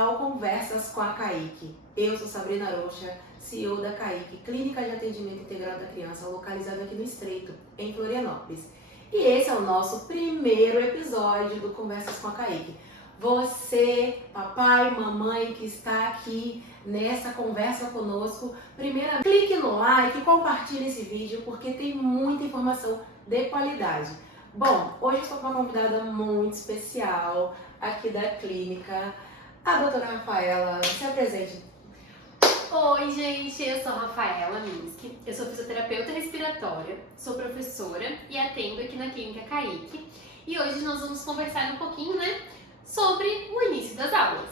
ao Conversas com a Kaique. Eu sou Sabrina Rocha, CEO da Kaique, Clínica de Atendimento Integrado da Criança, localizada aqui no Estreito, em Florianópolis. E esse é o nosso primeiro episódio do Conversas com a Kaique. Você, papai, mamãe que está aqui nessa conversa conosco, primeiro clique no like e compartilhe esse vídeo porque tem muita informação de qualidade. Bom, hoje eu estou com uma convidada muito especial aqui da clínica, a doutora Rafaela. Se apresente. Oi, gente, eu sou a Rafaela Minsky, eu sou fisioterapeuta respiratória, sou professora e atendo aqui na Clínica Kaique. E hoje nós vamos conversar um pouquinho, sobre o início das aulas.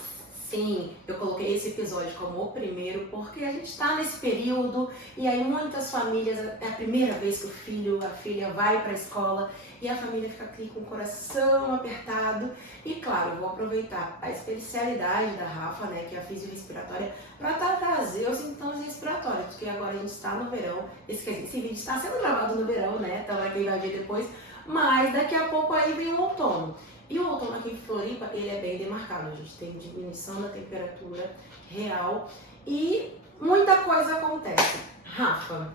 Sim, eu coloquei esse episódio como o primeiro porque a gente está nesse período e aí muitas famílias, é a primeira vez que o filho, a filha vai para a escola e a família fica aqui com o coração apertado. E claro, eu vou aproveitar a especialidade da Rafa, que é a fisiorrespiratória, para trazer os sintomas respiratórios, porque agora a gente está no verão, esse vídeo está sendo gravado no verão, então para quem vai ver depois, mas daqui a pouco aí vem o outono. E o outono aqui em Floripa, ele é bem demarcado, a gente tem diminuição da temperatura real e muita coisa acontece. Rafa,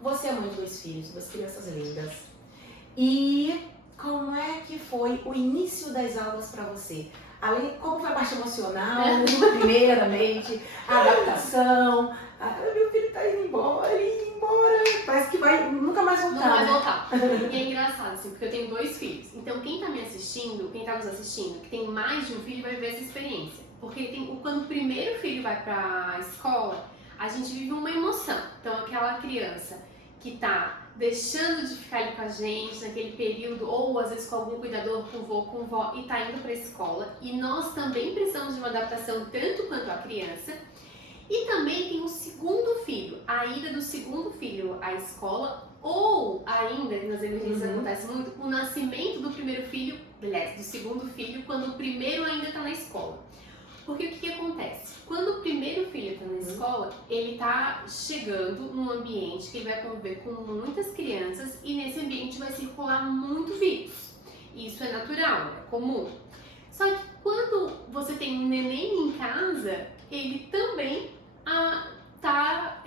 você é mãe de 2 filhos, 2 crianças lindas. E como é que foi o início das aulas para você? Como foi a parte emocional, primeiramente, a adaptação, meu filho tá indo embora, parece que vai nunca mais voltar. Não vai voltar. E é engraçado, assim, porque eu tenho 2 filhos. Então quem tá me assistindo, quem tá nos assistindo, que tem mais de um filho, vai ver essa experiência. Porque quando o primeiro filho vai pra escola, a gente vive uma emoção. Então aquela criança que tá deixando de ficar ali com a gente naquele período, ou às vezes com algum cuidador, com vô, com vó, e tá indo pra escola. E nós também precisamos de uma adaptação tanto quanto a criança. E também tem o segundo filho, a ida do segundo filho à escola, ou ainda, nas emergências acontece muito, o nascimento do primeiro filho, aliás, do segundo filho, quando o primeiro ainda está na escola. Porque o que acontece? Quando o primeiro filho está na escola, ele está chegando num ambiente que ele vai conviver com muitas crianças e nesse ambiente vai circular muito vírus. Isso é natural, é comum. Só que quando você tem um neném em casa, ele também está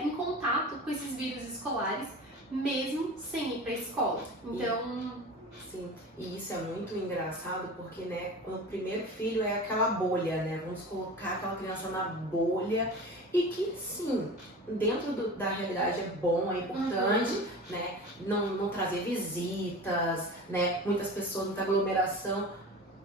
em contato com esses vírus escolares, mesmo sem ir para a escola. Então... Sim, e isso é muito engraçado porque, o primeiro filho é aquela bolha, vamos colocar aquela criança na bolha e que, sim, dentro da realidade é bom, é importante, não trazer visitas, muitas pessoas, muita aglomeração,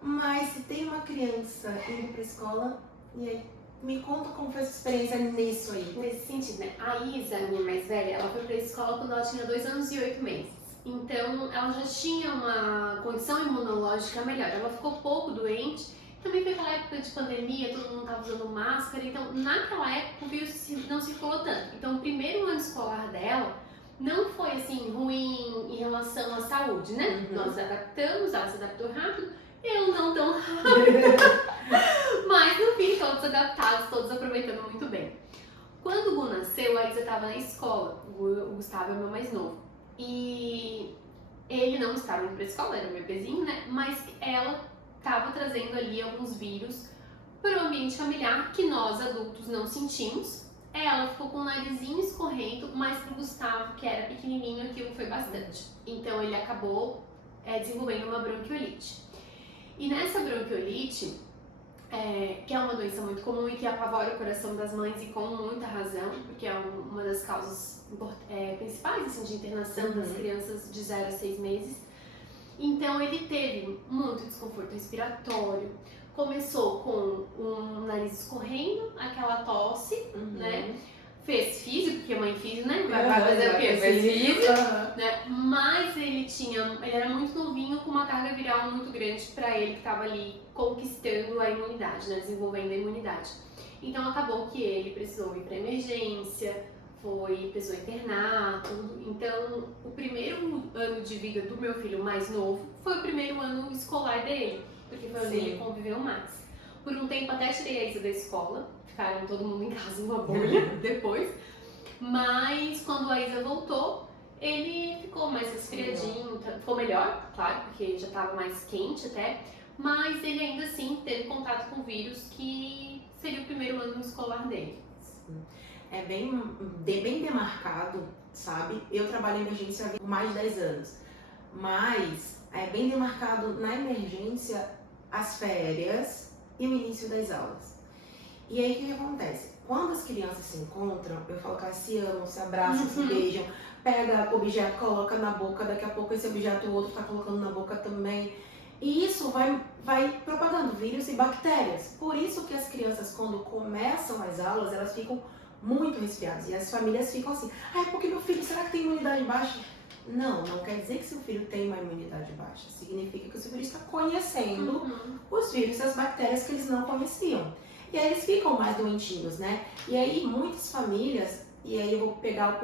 mas se tem uma criança indo para a escola, e aí, me conta como foi a sua experiência nisso aí. Nesse sentido, a Isa, minha mais velha, ela foi para a escola quando ela tinha 2 anos e 8 meses. Então, ela já tinha uma condição imunológica melhor. Ela ficou pouco doente. Também foi aquela época de pandemia, todo mundo estava usando máscara. Então, naquela época, o vírus não circulou tanto. Então, o primeiro ano escolar dela não foi, assim, ruim em relação à saúde, Nós adaptamos, ela se adaptou rápido. Eu não tão rápido. Mas, no fim, todos adaptados, todos aproveitando muito bem. Quando o Gu nasceu, a Isa estava na escola. O Gustavo é meu mais novo. E ele não estava indo para a escola, era um bebezinho, mas ela estava trazendo ali alguns vírus para o ambiente familiar que nós adultos não sentimos. Ela ficou com o narizinho escorrendo, mas para o Gustavo, que era pequenininho, aquilo foi bastante. Então ele acabou desenvolvendo uma bronquiolite. E nessa bronquiolite, que é uma doença muito comum e que apavora o coração das mães e com muita razão, porque é uma das causas principais assim, de internação das crianças de 0 a 6 meses. Então ele teve muito desconforto respiratório, começou com um nariz escorrendo, aquela tosse, fez físio, porque mãe físio, vai fazer o quê? Fez físio, mas ele era muito novinho, com uma carga viral muito grande para ele que estava ali conquistando a imunidade, desenvolvendo a imunidade. Então acabou que ele precisou ir para emergência, precisou internar, tudo. Então o primeiro ano de vida do meu filho mais novo foi o primeiro ano escolar dele, porque foi onde ele conviveu mais. Por um tempo até tirei a Isa da escola, ficaram todo mundo em casa numa bolha depois, mas quando a Isa voltou, ele ficou mais resfriadinho, ficou melhor, claro, porque já estava mais quente até, mas ele ainda assim teve contato com o vírus, que seria o primeiro ano escolar dele. É bem demarcado, sabe? Eu trabalho em emergência há mais de 10 anos, mas é bem demarcado na emergência as férias e o início das aulas. E aí o que acontece? Quando as crianças se encontram, eu falo que elas se amam, se abraçam, se beijam, pega objeto, coloca na boca, daqui a pouco esse objeto o outro está colocando na boca também. E isso vai propagando vírus e bactérias. Por isso que as crianças, quando começam as aulas, elas ficam muito resfriadas. E as famílias ficam assim, porque meu filho, será que tem imunidade baixa? Não quer dizer que seu filho tem uma imunidade baixa. Significa que o seu filho está conhecendo os vírus e as bactérias que eles não conheciam. E aí eles ficam mais doentinhos, né? E aí muitas famílias, e aí eu vou pegar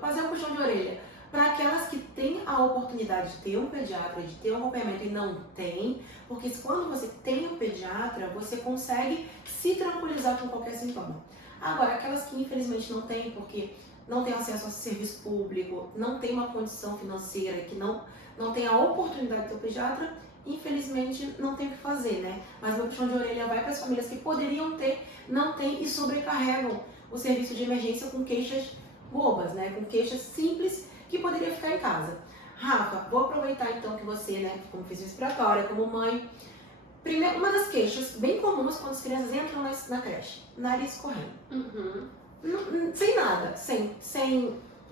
fazer um puxão de orelha, para aquelas que têm a oportunidade de ter um pediatra, de ter um acompanhamento e não tem, porque quando você tem um pediatra, você consegue se tranquilizar com qualquer sintoma. Agora, aquelas que infelizmente não têm, porque não têm acesso ao serviço público, não tem uma condição financeira, que não tem a oportunidade de ter um pediatra, infelizmente não tem o que fazer, né? Mas meu puxão de orelha vai para as famílias que poderiam ter, não tem e sobrecarregam o serviço de emergência com queixas bobas, né? Com queixas simples que poderia ficar em casa. Rafa, vou aproveitar então que você, né, como fez respiratória, como mãe, primeiro, uma das queixas bem comuns quando as crianças entram na creche, nariz correndo. Sem nada, sem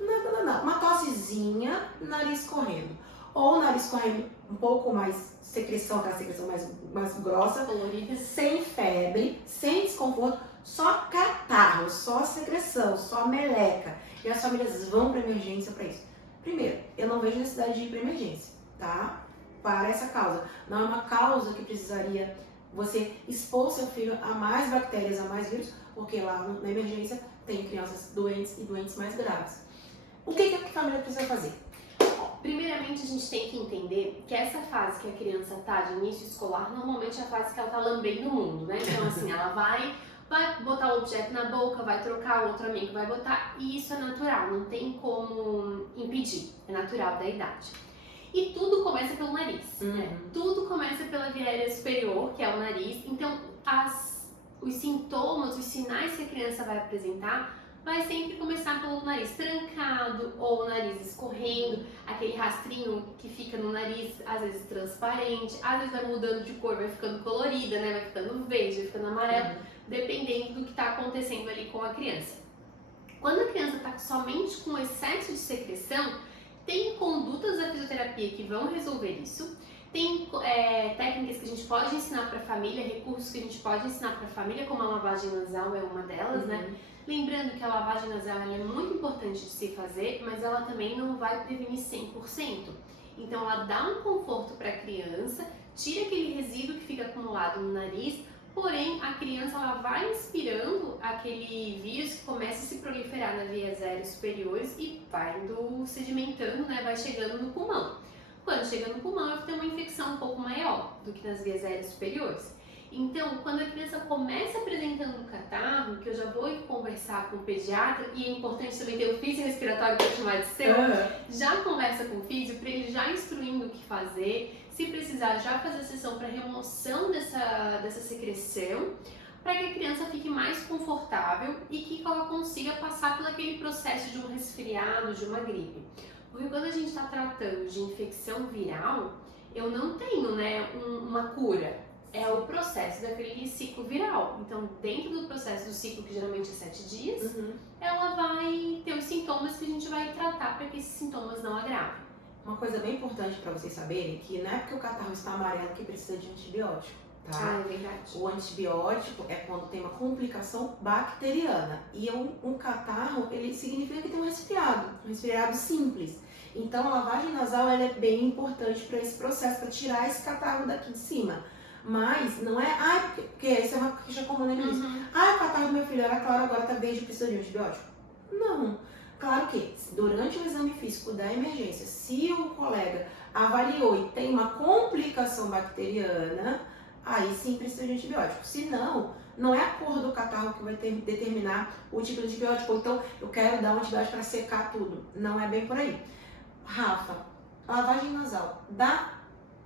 nada, uma tossezinha, nariz correndo. Ou nariz correndo um pouco mais secreção, aquela secreção mais grossa, Colorida, sem febre, sem desconforto, só catarro, só secreção, só meleca. E as famílias vão para emergência para isso. Primeiro, eu não vejo necessidade de ir para emergência, tá? Para essa causa. Não é uma causa que precisaria você expor seu filho a mais bactérias, a mais vírus, porque lá na emergência tem crianças doentes e doentes mais graves. O que a família precisa fazer? Primeiramente, a gente tem que entender que essa fase que a criança tá de início escolar, normalmente é a fase que ela tá lambendo o mundo, né? Então, assim, ela vai botar o objeto na boca, vai trocar, o outro amigo vai botar, e isso é natural, não tem como impedir, é natural da idade. E tudo começa pelo nariz, né? Tudo começa pela via aérea superior, que é o nariz. Então, os sintomas, os sinais que a criança vai apresentar, vai sempre começar pelo nariz trancado ou o nariz escorrendo, aquele rastrinho que fica no nariz, às vezes transparente, às vezes vai mudando de cor, vai ficando colorida, né? Vai ficando verde, vai ficando amarelo, dependendo do que está acontecendo ali com a criança. Quando a criança está somente com excesso de secreção, tem condutas da fisioterapia que vão resolver isso. Tem técnicas que a gente pode ensinar para a família, recursos que a gente pode ensinar para a família, como a lavagem nasal é uma delas, né? Lembrando que a lavagem nasal é muito importante de se fazer, mas ela também não vai prevenir 100%. Então ela dá um conforto para a criança, tira aquele resíduo que fica acumulado no nariz, porém a criança ela vai inspirando aquele vírus que começa a se proliferar nas vias aéreas superiores e vai sedimentando, né? Vai chegando no pulmão. Quando chega no pulmão, vai ter uma infecção um pouco maior do que nas vias aéreas superiores. Então, quando a criança começa apresentando um catarro, que eu já vou conversar com o pediatra, e é importante também ter o físio respiratório para chamar de seu, já conversa com o físio para ele já instruindo o que fazer, se precisar já fazer a sessão para remoção dessa secreção, para que a criança fique mais confortável e que ela consiga passar por aquele processo de um resfriado, de uma gripe. Porque quando a gente está tratando de infecção viral, eu não tenho, né, uma cura. É o processo daquele ciclo viral. Então, dentro do processo do ciclo, que geralmente é 7 dias, ela vai ter os sintomas que a gente vai tratar para que esses sintomas não agravem. Uma coisa bem importante para vocês saberem, que não é porque o catarro está amarelo que precisa de antibiótico, tá? Ah, é verdade. O antibiótico é quando tem uma complicação bacteriana. E um catarro, ele significa que tem um resfriado simples. Então, a lavagem nasal ela é bem importante para esse processo, para tirar esse catarro daqui de cima. Mas não é, porque isso é uma queixa comum na emergência. O catarro do meu filho era claro, agora tá verde, precisa de um antibiótico? Não. Claro que durante o exame físico da emergência, se o colega avaliou e tem uma complicação bacteriana, aí sim precisa de antibiótico. Se não, não é a cor do catarro que vai determinar o tipo de antibiótico. Ou então, eu quero dar um antibiótico para secar tudo. Não é bem por aí. Rafa, lavagem nasal,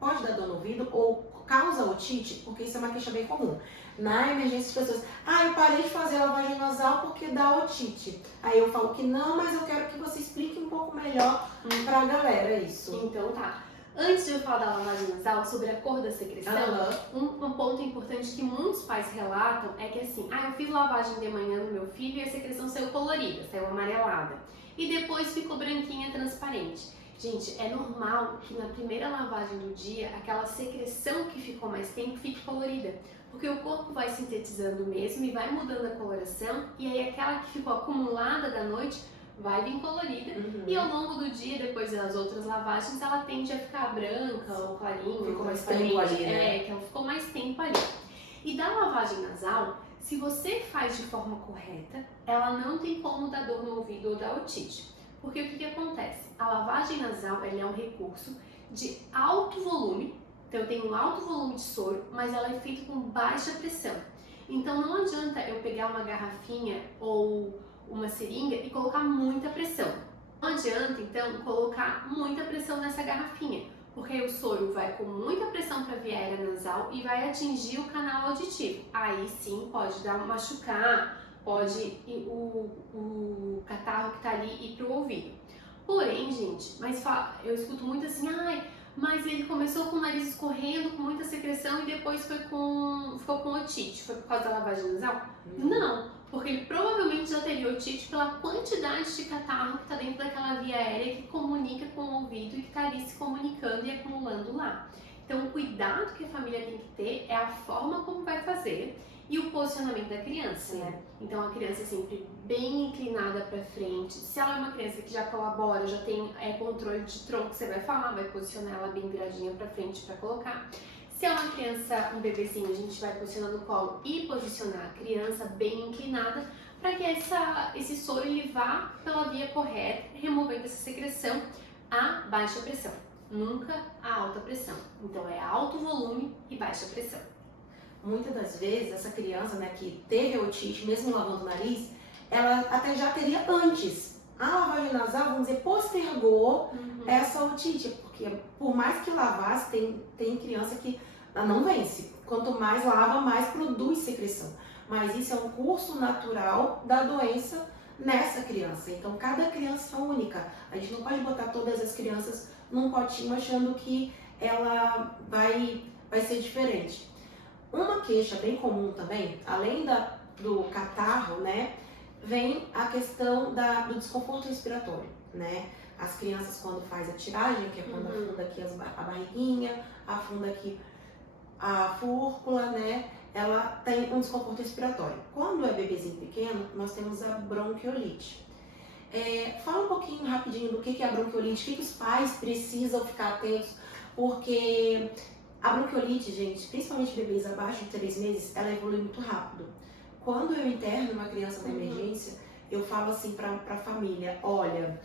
pode dar dor no ouvido? ouvido ou causa otite, porque isso é uma queixa bem comum. Na emergência, as pessoas, eu parei de fazer lavagem nasal porque dá otite. Aí eu falo que não, mas eu quero que você explique um pouco melhor pra galera isso. Então tá. Antes de eu falar da lavagem nasal, sobre a cor da secreção, um ponto importante que muitos pais relatam é que assim, eu fiz lavagem de manhã no meu filho e a secreção saiu colorida, saiu amarelada. E depois ficou branquinha, transparente. Gente, é normal que na primeira lavagem do dia, aquela secreção que ficou mais tempo fique colorida. Porque o corpo vai sintetizando mesmo e vai mudando a coloração, e aí aquela que ficou acumulada da noite vai vir colorida, e ao longo do dia, depois das outras lavagens, ela tende a ficar branca ou clarinha. Ficou mais tempo ali, né? Então ficou mais tempo ali. E da lavagem nasal, se você faz de forma correta, ela não tem como dar dor no ouvido ou dar otite. Porque o que acontece? A lavagem nasal ela é um recurso de alto volume, então eu tenho um alto volume de soro, mas ela é feita com baixa pressão. Então não adianta eu pegar uma garrafinha ou uma seringa e colocar muita pressão. Não adianta, então, colocar muita pressão nessa garrafinha, porque aí o soro vai com muita pressão para a via aérea nasal e vai atingir o canal auditivo. Aí sim pode dar um machucar, pode o catarro que está ali ir para o ouvido. Porém, gente, eu escuto muito assim, mas ele começou com o nariz escorrendo, com muita secreção e depois ficou com otite. Foi por causa da lavagem nasal? Não, porque ele provavelmente já teve otite pela quantidade de catarro que está dentro daquela via aérea que comunica com o ouvido e que está ali se comunicando e acumulando lá. Então, o cuidado que a família tem que ter é a forma como vai fazer e o posicionamento da criança, né? Então, a criança é sempre bem inclinada para frente. Se ela é uma criança que já colabora, já tem controle de tronco, você vai falar, vai posicionar ela bem viradinha para frente para colocar. Se é uma criança, um bebezinho, a gente vai posicionar no colo e posicionar a criança bem inclinada para que esse soro ele vá pela via correta, removendo essa secreção a baixa pressão, nunca a alta pressão. Então é alto volume e baixa pressão. Muitas das vezes essa criança, né, que teve otite, mesmo lavando o nariz, ela até já teria antes. A lavagem nasal, vamos dizer, postergou essa otite, porque por mais que lavasse, tem criança que não vence. Quanto mais lava, mais produz secreção. Mas isso é um curso natural da doença nessa criança. Então, cada criança é única. A gente não pode botar todas as crianças num potinho achando que ela vai ser diferente. Uma queixa bem comum também, além do catarro, né, vem a questão do desconforto respiratório, né? As crianças quando faz a tiragem, que é quando afunda aqui a barriguinha, afunda aqui a fúrcula, né? Ela tem um desconforto respiratório. Quando é bebezinho pequeno, nós temos a bronquiolite. Fala um pouquinho rapidinho do que é a bronquiolite, o que os pais precisam ficar atentos, porque a bronquiolite, gente, principalmente bebês abaixo de 3 meses, ela evolui muito rápido. Quando eu interno uma criança na emergência, eu falo assim para a família, olha,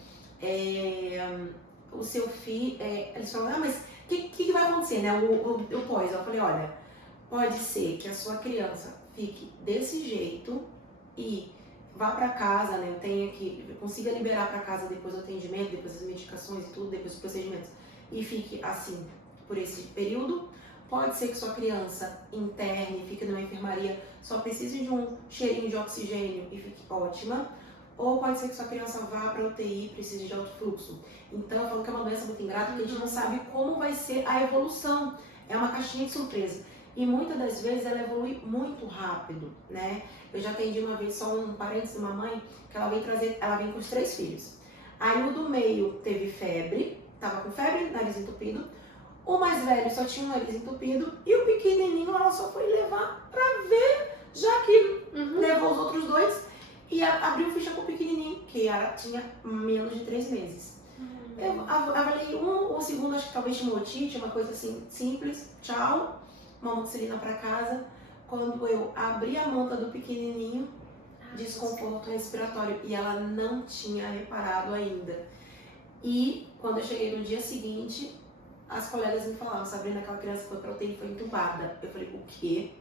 o seu filho, eles falam, mas o que vai acontecer, né? O pós, eu falei, olha, pode ser que a sua criança fique desse jeito e vá para casa, né? Consiga liberar para casa depois do atendimento, depois das medicações e tudo, depois dos procedimentos, e fique assim por esse período. Pode ser que sua criança interne, fique numa enfermaria, só precise de um cheirinho de oxigênio e fique ótima. Ou pode ser que sua criança vá para UTI e precise de alto fluxo. Então, eu falo que é uma doença muito ingrata, porque a gente não sabe como vai ser a evolução. É uma caixinha de surpresa. E muitas das vezes ela evolui muito rápido, né? Eu já atendi uma vez, só um parênteses, uma mãe, que ela vem com os 3 filhos. Aí o do meio teve febre, tava com febre, nariz entupido. O mais velho só tinha o nariz entupido e o pequenininho ela só foi levar pra ver, já que levou os outros 2 e abriu ficha com o pequenininho, que tinha menos de 3 meses. Eu avaliei o segundo, acho que talvez tinha otite, uma coisa assim simples, tchau, uma amoxicilina pra casa. Quando eu abri a manta do pequenininho, desconforto respiratório, e ela não tinha reparado ainda. E quando eu cheguei no dia seguinte, as colegas me falavam, Sabrina, aquela criança foi pra UTI, foi entubada. Eu falei, o quê?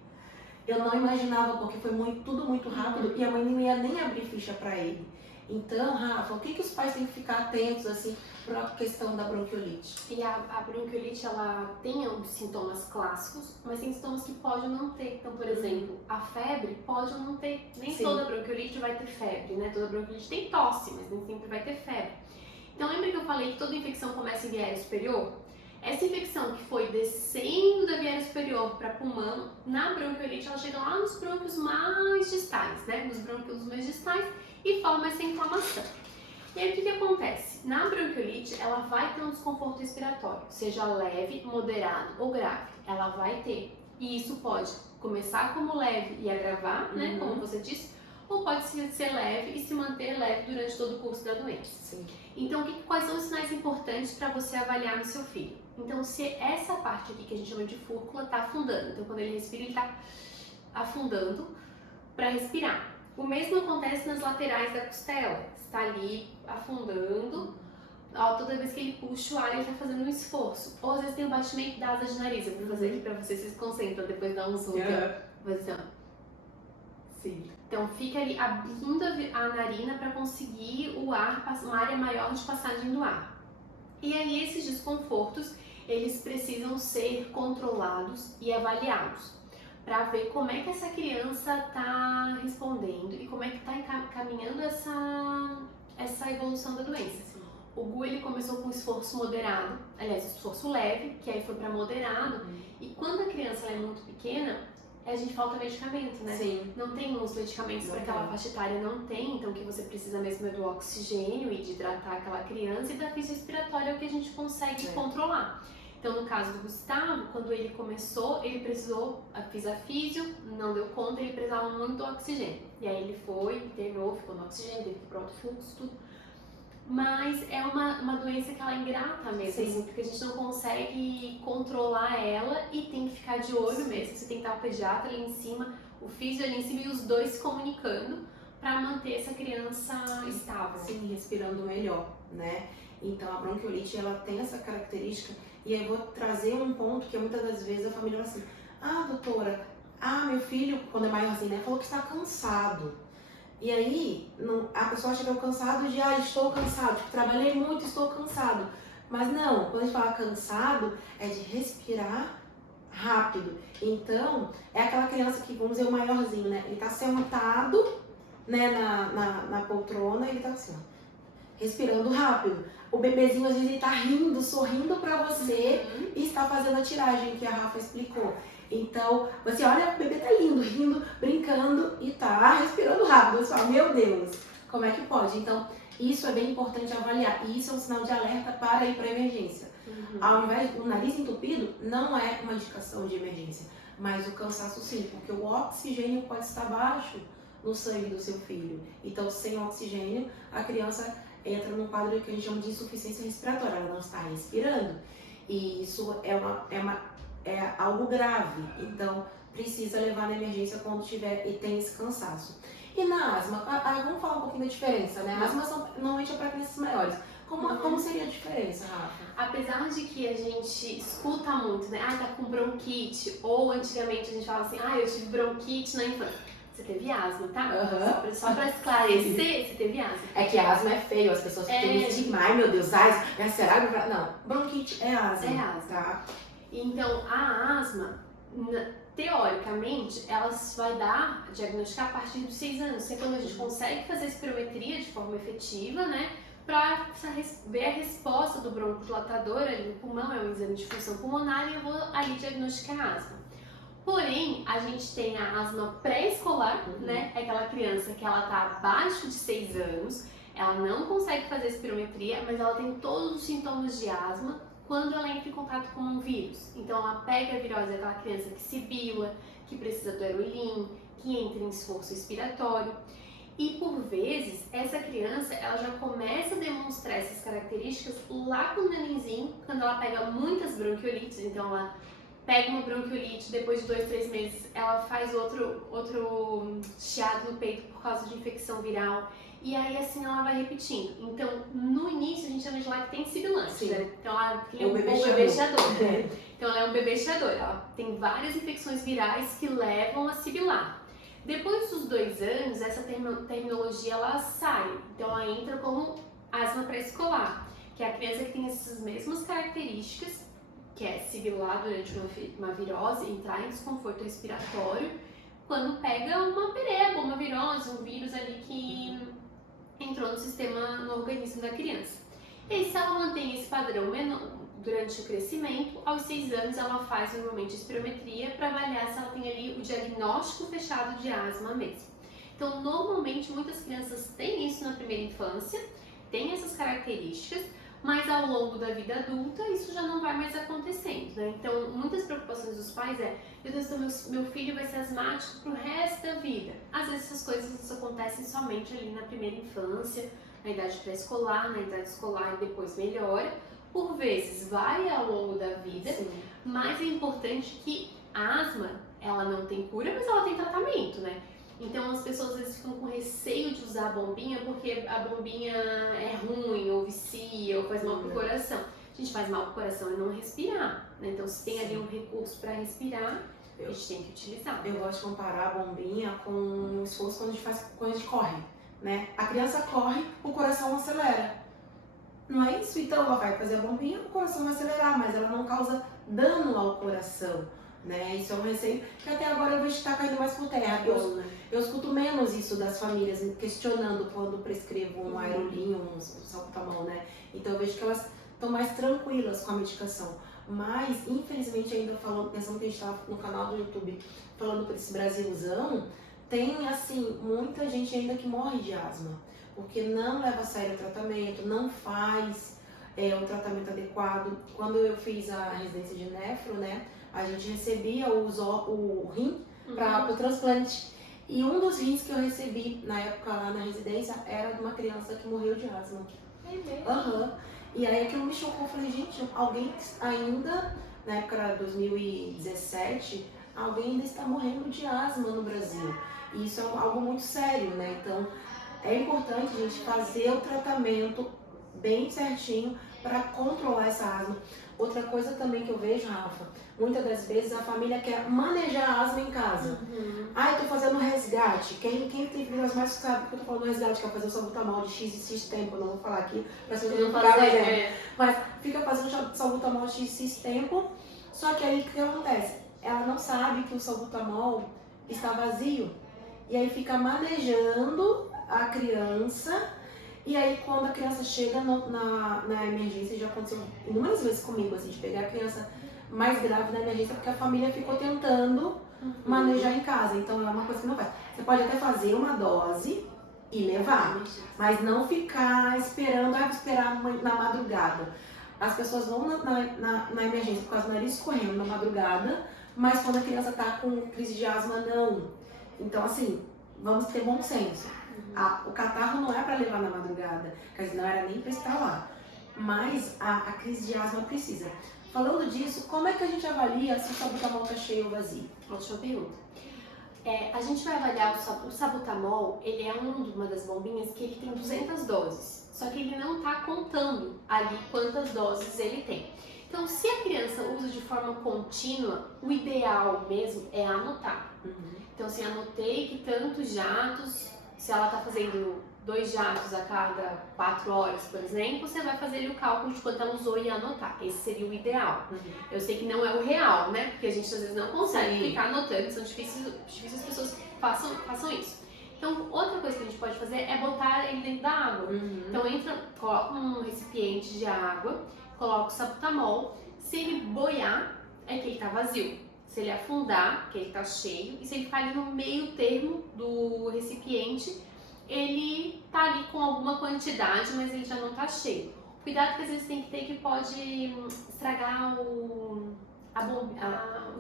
Eu não imaginava, porque foi tudo muito rápido e a mãe não ia nem abrir ficha pra ele. Então, Rafa, o que os pais têm que ficar atentos, assim, para a questão da bronquiolite? E a bronquiolite, ela tem os sintomas clássicos, mas tem sintomas que pode ou não ter. Então, por exemplo, a febre pode ou não ter. Nem Sim. toda bronquiolite vai ter febre, né? Toda bronquiolite tem tosse, mas nem sempre vai ter febre. Então, lembra que eu falei que toda infecção começa em via aérea superior? Essa infecção que foi descendo da via aérea superior para pulmão, na bronquiolite, ela chega lá nos brônquios mais distais, né? Nos brônquios mais distais e forma essa inflamação. E aí, o que acontece? Na bronquiolite, ela vai ter um desconforto respiratório, seja leve, moderado ou grave. Ela vai ter. E isso pode começar como leve e agravar, né? Como você disse, ou pode ser leve e se manter leve durante todo o curso da doença. Sim. Então, quais são os sinais importantes para você avaliar no seu filho? Então, se essa parte aqui que a gente chama de fúrcula está afundando, então quando ele respira, ele está afundando para respirar. O mesmo acontece nas laterais da costela, está ali afundando, ó, toda vez que ele puxa o ar, ele está fazendo um esforço. Ou às vezes tem o batimento da asa de nariz, eu vou fazer aqui para vocês se concentram, depois dá um zoom. Vou dizer, ó. Sim. Então fica ali abrindo a narina para conseguir o ar, uma área maior de passagem do ar. E aí esses desconfortos, eles precisam ser controlados e avaliados para ver como é que essa criança está respondendo e como é que está caminhando essa evolução da doença. Sim. O Gu, ele começou com esforço moderado, aliás, esforço leve, que aí foi para moderado. E quando a criança ela é muito pequena, a gente falta medicamento, né? Sim. Não tem uns medicamentos para aquela faixa etária, não tem. Então, o que você precisa mesmo é do oxigênio e de hidratar aquela criança, e da fisiologia respiratória é o que a gente consegue controlar. Então, no caso do Gustavo, quando ele começou, ele precisou, fiz a físio, não deu conta, ele precisava muito do oxigênio. E aí ele foi, internou, ficou no oxigênio, teve pronto fluxo, tudo. Mas é uma doença que ela é ingrata mesmo, assim, porque a gente não consegue controlar ela e tem que ficar de olho mesmo. Você tem que estar o pediatra ali em cima, o físio ali em cima e os dois se comunicando para manter essa criança estável. Sim, respirando melhor, né? Então a bronquiolite, ela tem essa característica, e aí eu vou trazer um ponto que muitas das vezes a família fala assim: ah, doutora, meu filho, quando é maiorzinho, né, falou que está cansado. E aí, a pessoa acha que é o cansado de, estou cansado, tipo, trabalhei muito, estou cansado. Mas não, quando a gente fala cansado, é de respirar rápido. Então, é aquela criança que, vamos dizer, o maiorzinho, né? Ele tá sentado, né, na poltrona, e ele tá assim, ó, respirando rápido. O bebezinho, às vezes, ele tá rindo, sorrindo pra você e está fazendo a tiragem que a Rafa explicou. Então, você olha, o bebê tá lindo, rindo, brincando e tá respirando rápido. Você fala, meu Deus, como é que pode? Então, isso é bem importante avaliar. E isso é um sinal de alerta para ir para emergência. Ao invés do nariz entupido, não é uma indicação de emergência, mas o cansaço sim, porque o oxigênio pode estar baixo no sangue do seu filho. Então, sem oxigênio, a criança entra num quadro que a gente chama de insuficiência respiratória, ela não está respirando. E isso é algo grave, então precisa levar na emergência quando tiver e tem esse cansaço. E na asma, vamos falar um pouquinho da diferença, né? A asma normalmente é para crianças maiores. Como seria a diferença, Rafa? Apesar de que a gente escuta muito, né? Tá com bronquite, ou antigamente a gente falava assim, eu tive bronquite na infância. Você teve asma, tá? Só pra esclarecer, você teve asma. É que a asma é feio, as pessoas têm estigma, meu Deus, asma, será? Não, bronquite é asma. É asma. Tá? Então, a asma, teoricamente, ela vai diagnosticar a partir dos 6 anos, que é quando a gente consegue fazer a espirometria de forma efetiva, né? Para ver a resposta do broncodilatador ali no pulmão, é um exame de função pulmonar, e eu vou ali diagnosticar a asma. Porém, a gente tem a asma pré-escolar, né? É aquela criança que ela tá abaixo de 6 anos, ela não consegue fazer espirometria, mas ela tem todos os sintomas de asma quando ela entra em contato com um vírus. Então ela pega a virose, aquela criança que sibila, que precisa do aerolim, que entra em esforço respiratório. E por vezes, essa criança ela já começa a demonstrar essas características lá com o nenenzinho, quando ela pega muitas bronquiolites. Então ela pega uma bronquiolite, depois de 2, 3 meses ela faz outro chiado no peito por causa de infecção viral. E aí assim ela vai repetindo. Então, no início a gente chama de lactente sibilante, né? Então ela é um bebê chiador, né? Então ela é um bebê chiador. Ela tem várias infecções virais que levam a sibilar. Depois dos 2 anos, essa terminologia ela sai. Então ela entra como asma pré-escolar, que é a criança que tem essas mesmas características, que é sibilar durante uma virose, entrar em desconforto respiratório, quando pega uma pereba, uma virose, um vírus ali que entrou no organismo da criança. E aí, se ela mantém esse padrão durante o crescimento, aos 6 anos ela faz normalmente espirometria para avaliar se ela tem ali o diagnóstico fechado de asma mesmo. Então, normalmente, muitas crianças têm isso na primeira infância, têm essas características, mas ao longo da vida adulta isso já não vai mais acontecendo, né? Então, muitas preocupações dos pais meu Deus, então meu filho vai ser asmático pro resto da vida. Às vezes essas coisas acontecem somente ali na primeira infância, na idade pré-escolar, na idade escolar e depois melhora. Por vezes vai ao longo da vida, sim, mas é importante que a asma, ela não tem cura, mas ela tem tratamento, né? Então as pessoas às vezes ficam com receio de usar a bombinha porque a bombinha é ruim, ou vicia, ou faz mal pro coração. A gente faz mal pro coração e não respirar, né? Então se tem ali um recurso para respirar, a gente tem que utilizar. Eu gosto de comparar a bombinha com o esforço quando a gente corre, né? A criança corre, o coração acelera. Não é isso? Então ela vai fazer a bombinha, o coração vai acelerar, mas ela não causa dano ao coração, né? Isso é um receio que até agora eu vejo que está caindo mais por terra. Eu escuto menos isso das famílias questionando quando prescrevo um aerolinho, um salbutamol, né? Então eu vejo que elas estão mais tranquilas com a medicação. Mas, infelizmente, ainda falando, pensando que a gente está no canal do YouTube, falando por esse Brasilzão, tem, assim, muita gente ainda que morre de asma, porque não leva a sério o tratamento, não faz o tratamento adequado. Quando eu fiz a residência de nefro, né, a gente recebia o rim para o transplante. E um dos rins que eu recebi na época lá na residência era de uma criança que morreu de asma. É mesmo? Aham. E aí aquilo me chocou, eu falei, gente, alguém ainda, na época era 2017, alguém ainda está morrendo de asma no Brasil. E isso é algo muito sério, né? Então, é importante a gente fazer o tratamento bem certinho para controlar essa asma. Outra coisa também que eu vejo, Rafa, muitas das vezes a família quer manejar a asma em casa. Ah, eu tô fazendo resgate. Quem tem filhos mais sabe que eu tô falando resgate, que é fazer o salbutamol de X e X tempo, não vou falar aqui, para as pessoas não ficarem mas fica fazendo salbutamol de X e X tempo, só que aí o que acontece? Ela não sabe que o salbutamol está vazio. E aí fica manejando a criança. E aí quando a criança chega na emergência, já aconteceu inúmeras vezes comigo, assim, de pegar a criança mais grave na emergência, porque a família ficou tentando manejar em casa. Então é uma coisa que não faz. Você pode até fazer uma dose e levar, mas não ficar esperando, vou esperar na madrugada. As pessoas vão na emergência por causa do nariz escorrendo na madrugada, mas quando a criança tá com crise de asma, não. Então assim, vamos ter bom senso. O catarro não é para levar na madrugada, quer dizer, não era nem para estar lá. Mas a crise de asma precisa. Falando disso, como é que a gente avalia se o salbutamol está cheio ou vazio? Ótima pergunta. A gente vai avaliar o salbutamol, ele é uma das bombinhas que ele tem 200 doses. Só que ele não está contando ali quantas doses ele tem. Então, se a criança usa de forma contínua, o ideal mesmo é anotar. Então, assim, anotei que tantos jatos, se ela está fazendo 2 jatos a cada 4 horas, por exemplo, você vai fazer ali o cálculo de quanto ela usou e anotar. Esse seria o ideal. Eu sei que não é o real, né? Porque a gente às vezes não consegue ficar anotando, são difíceis as pessoas que façam isso. Então, outra coisa que a gente pode fazer é botar ele dentro da água. Então, coloca um recipiente de água, coloca o salbutamol. Se ele boiar, é que ele está vazio. Se ele afundar, que ele está cheio. E se ele ficar ali no meio termo do recipiente, ele tá ali com alguma quantidade, mas ele já não tá cheio. Cuidado que às vezes tem que ter que pode estragar o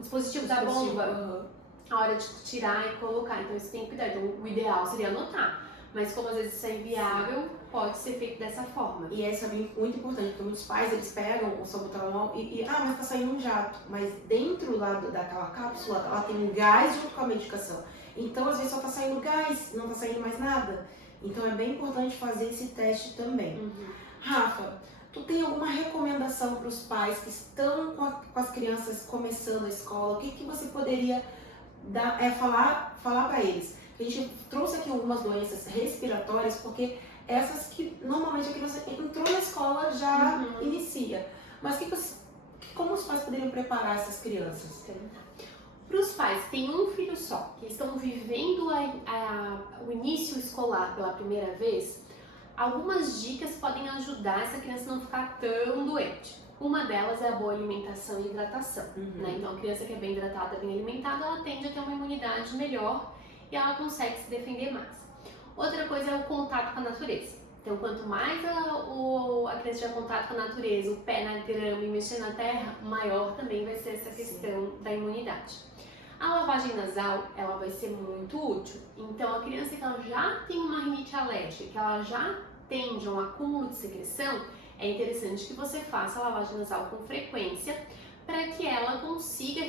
dispositivo da bomba a hora de tirar e colocar. Então isso tem que cuidar. Então o ideal seria anotar. Mas como às vezes isso é inviável, pode ser feito dessa forma. E essa é muito importante, porque muitos pais eles pegam o salbutamol mas tá saindo um jato. Mas dentro lá daquela cápsula, ela tem um gás junto com a medicação. Então, às vezes só tá saindo gás, não tá saindo mais nada. Então, é bem importante fazer esse teste também. Rafa, tu tem alguma recomendação para os pais que estão com as crianças começando a escola? O que você poderia falar para eles? A gente trouxe aqui algumas doenças respiratórias, porque essas que normalmente a criança entrou na escola já inicia. Mas como os pais poderiam preparar essas crianças? Para os pais que têm um filho só, que estão vivendo o início escolar pela primeira vez, algumas dicas podem ajudar essa criança a não ficar tão doente. Uma delas é a boa alimentação e hidratação. Né? Então, a criança que é bem hidratada, bem alimentada, ela tende a ter uma imunidade melhor e ela consegue se defender mais. Outra coisa é o contato com a natureza. Então, quanto mais a criança tiver contato com a natureza, o pé na grama e mexer na terra, maior também vai ser essa questão da imunidade. A lavagem nasal, ela vai ser muito útil. Então, a criança que ela já tem uma rinite alérgica, que ela já tende a um acúmulo de secreção, é interessante que você faça a lavagem nasal com frequência para que ela consiga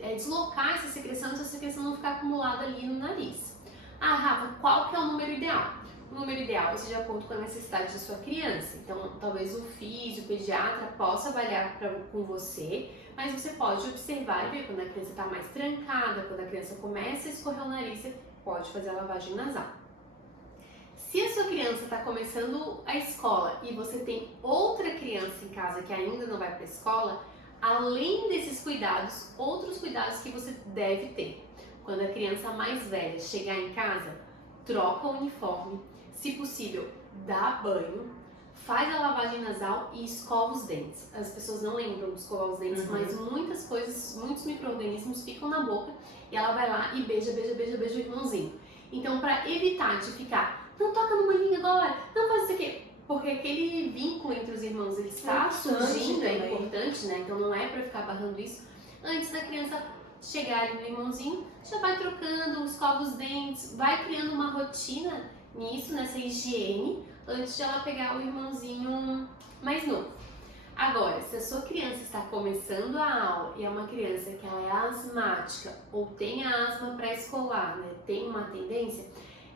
deslocar essa secreção não ficar acumulada ali no nariz. Ah, Rafa, qual que é o número ideal? O número ideal vai ser de acordo com a necessidade da sua criança. Então, talvez o físio, o pediatra possa avaliar com você, mas você pode observar e ver quando a criança está mais trancada, quando a criança começa a escorrer o nariz, você pode fazer a lavagem nasal. Se a sua criança está começando a escola e você tem outra criança em casa que ainda não vai para a escola, além desses cuidados, outros cuidados que você deve ter. Quando a criança mais velha chegar em casa, troca o uniforme, se possível, dá banho, faz a lavagem nasal e escova os dentes. As pessoas não lembram de escovar os dentes, mas muitas coisas, muitos micro-organismos ficam na boca e ela vai lá e beija o irmãozinho. Então, para evitar de ficar, não toca no maninho agora, não faz isso aqui, porque aquele vínculo entre os irmãos ele está surgindo, é importante, né? Então não é para ficar barrando isso. Antes da criança chegar ali no irmãozinho, já vai trocando, escova os dentes, vai criando uma rotina nisso, nessa higiene, antes de ela pegar o irmãozinho mais novo. Agora, se a sua criança está começando a aula e é uma criança que ela é asmática ou tem asma pré-escolar, né, tem uma tendência,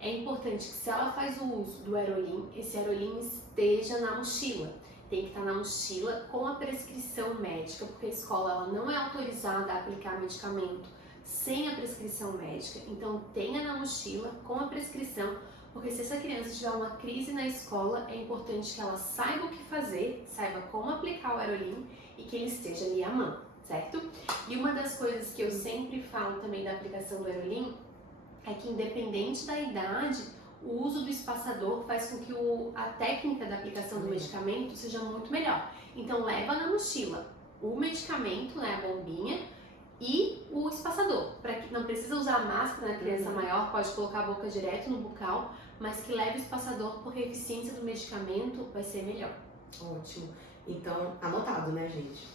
é importante que se ela faz o uso do Aerolim, esse Aerolim esteja na mochila. Tem que estar na mochila com a prescrição médica, porque a escola ela não é autorizada a aplicar medicamento sem a prescrição médica. Então tenha na mochila com a prescrição, porque se essa criança tiver uma crise na escola, é importante que ela saiba o que fazer, saiba como aplicar o Aerolim e que ele esteja ali à mão, certo? E uma das coisas que eu sempre falo também da aplicação do Aerolim é que independente da idade, o uso do espaçador faz com que a técnica da aplicação do medicamento seja muito melhor. Então leva na mochila o medicamento, né, a bombinha, e o espaçador, para que não precisa usar máscara na criança maior, pode colocar a boca direto no bucal, mas que leve o espaçador porque a eficiência do medicamento vai ser melhor. Ótimo. Então, anotado, né, gente?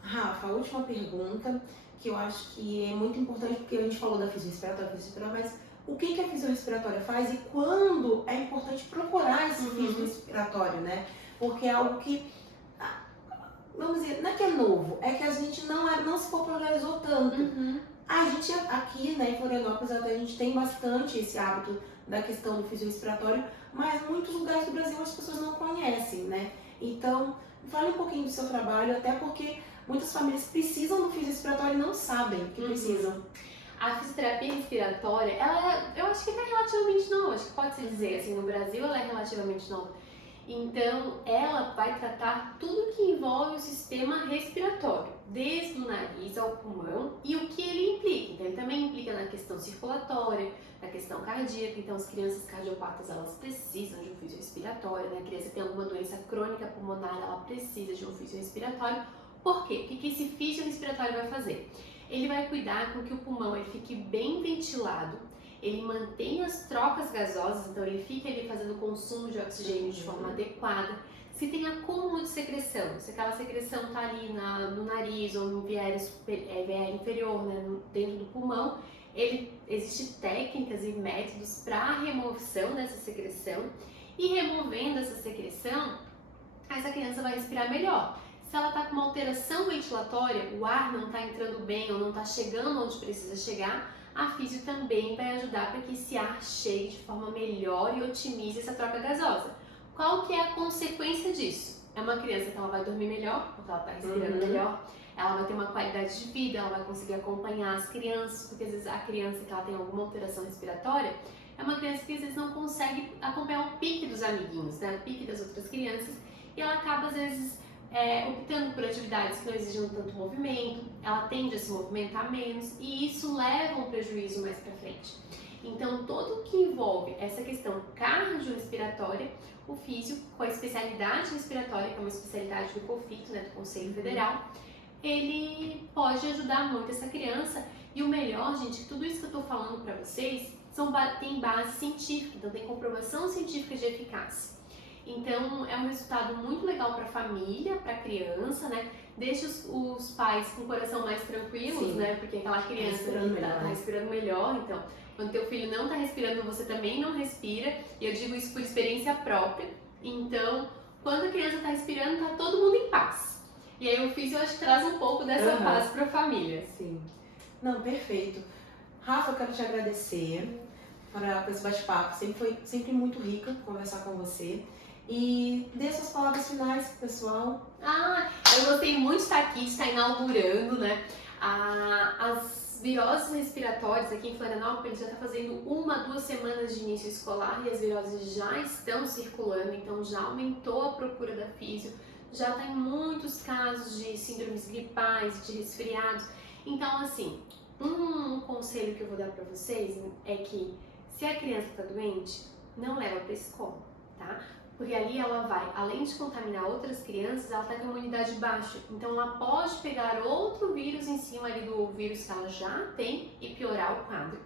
Rafa, a última pergunta, que eu acho que é muito importante, porque a gente falou da fisiorrespiratória, mas o que a fisiorrespiratória faz e quando é importante procurar esse fisiorrespiratório, né? Porque é algo que, vamos dizer, não é que é novo, é que a gente não se popularizou tanto. A gente aqui, né, em Florianópolis, até a gente tem bastante esse hábito da questão do fisiorrespiratório, mas em muitos lugares do Brasil as pessoas não conhecem, né? Então, fale um pouquinho do seu trabalho, até porque muitas famílias precisam do fisiorrespiratório e não sabem que precisam. A fisioterapia respiratória, eu acho que é relativamente nova, acho que pode-se dizer assim, no Brasil ela é relativamente nova. Então, ela vai tratar tudo que envolve o sistema respiratório, desde o nariz ao pulmão e o que ele implica. Então, ele também implica na questão circulatória, na questão cardíaca. Então, as crianças cardiopatas, elas precisam de um fisiorrespiratório, né? A criança que tem alguma doença crônica pulmonar, ela precisa de um fisiorrespiratório. Por quê? O que esse fisiorrespiratório vai fazer? Ele vai cuidar com que o pulmão ele fique bem ventilado, ele mantém as trocas gasosas, então ele fica ali fazendo consumo de oxigênio de forma adequada. Se tem acúmulo de secreção, se aquela secreção está ali no nariz ou no viário inferior, né, dentro do pulmão, existem técnicas e métodos para a remoção dessa secreção e removendo essa secreção, essa criança vai respirar melhor. Se ela está com uma alteração ventilatória, o ar não está entrando bem ou não está chegando onde precisa chegar, a físio também vai ajudar para que esse ar chegue de forma melhor e otimize essa troca gasosa. Qual que é a consequência disso? É uma criança que ela vai dormir melhor, porque ela está respirando melhor, ela vai ter uma qualidade de vida, ela vai conseguir acompanhar as crianças, porque às vezes a criança que ela tem alguma alteração respiratória, é uma criança que às vezes não consegue acompanhar o pique dos amiguinhos, né? O pique das outras crianças, e ela acaba às vezes optando por atividades que não exigem tanto movimento, ela tende a se movimentar menos e isso leva a um prejuízo mais para frente. Então, todo o que envolve essa questão cardiorrespiratória, o físio, com a especialidade respiratória, que é uma especialidade do COFITO, né, do Conselho Federal, ele pode ajudar muito essa criança. E o melhor, gente, que tudo isso que eu estou falando para vocês tem base científica, então tem comprovação científica de eficácia. Então, é um resultado muito legal para a família, para a criança, né? Deixa os pais com o coração mais tranquilos, Sim. né? Porque aquela criança tá respirando melhor, então, quando teu filho não tá respirando, você também não respira. E eu digo isso por experiência própria. Então, quando a criança tá respirando, tá todo mundo em paz. E aí o físio, eu acho que traz um pouco dessa paz para a família. Sim. Não, perfeito. Rafa, eu quero te agradecer por esse bate-papo. Foi sempre muito rica conversar com você. E dê suas palavras finais pro pessoal. Eu gostei muito de estar aqui, de estar inaugurando, né? As viroses respiratórias aqui em Florianópolis já está fazendo 1-2 semanas de início escolar e as viroses já estão circulando, então já aumentou a procura da físio, já está em muitos casos de síndromes gripais, de resfriados. Então, assim, um conselho que eu vou dar para vocês é que se a criança está doente, não leva para a escola, tá? Porque ali ela vai, além de contaminar outras crianças, ela está com a imunidade baixa. Então ela pode pegar outro vírus em cima ali do vírus que ela já tem e piorar o quadro.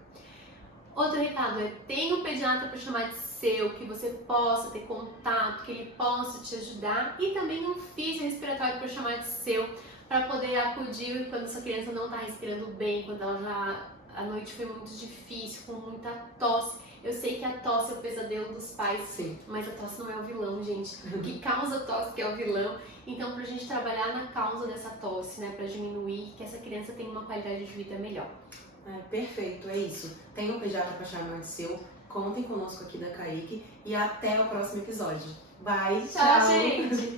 Outro recado é, tenha um pediatra para chamar de seu, que você possa ter contato, que ele possa te ajudar. E também um físio respiratório para chamar de seu, para poder acudir quando sua criança não está respirando bem, quando a noite foi muito difícil, com muita tosse. Eu sei que a tosse é o pesadelo dos pais, sim, mas a tosse não é o vilão, gente. O que causa tosse que é o vilão. Então, pra gente trabalhar na causa dessa tosse, né, pra diminuir, que essa criança tenha uma qualidade de vida melhor. Perfeito, é isso. Tem um pediatra para chamar de seu. Contem conosco aqui da Kaique e até o próximo episódio. Bye, Tchau, gente!